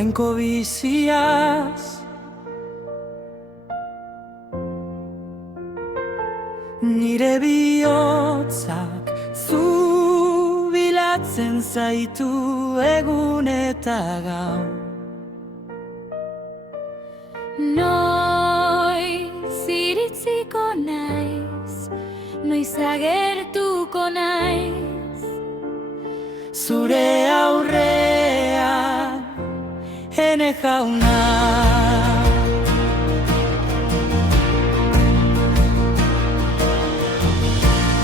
jainko biziaz. Nire bihotzak zu bilatzen zaitu egun eta gau. Noiz iritziko naiz, noiz agertuko naiz, zure aurrean, ene jauna.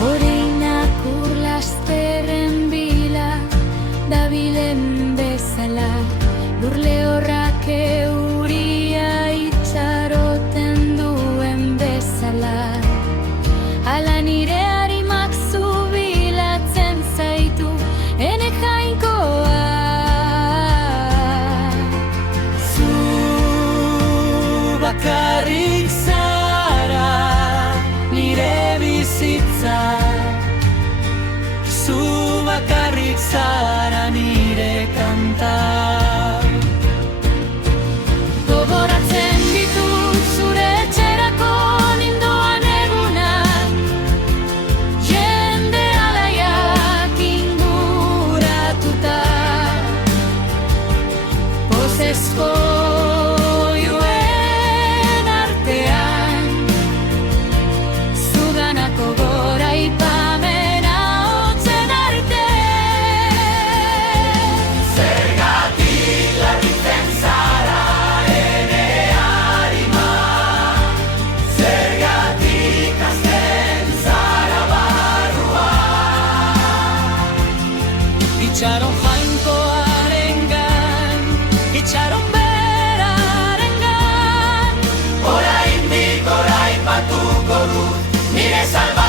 Oreinak urlasterren bila, dabilen bezala, lur lehorrak euria itxaroten duen bezala. Ala nire harimak zu bilatzen zaitu, ene jainkoa. Zu bakarrik zara, nire bizitza. Zu bakarrik zara, nire kanta. Gogoratzen ditut zure etxerako nindoan egunak, jende alaiak inguratuta, pozezko oihuen artean, zuganako goraipamena hotzen arte. Zergatik larritzen zara, ene harima. Zergatik azten zara barrua. Itxaron jainkoarengan, itxaron berarengan. Oraindik goraipatuko dut nire salba.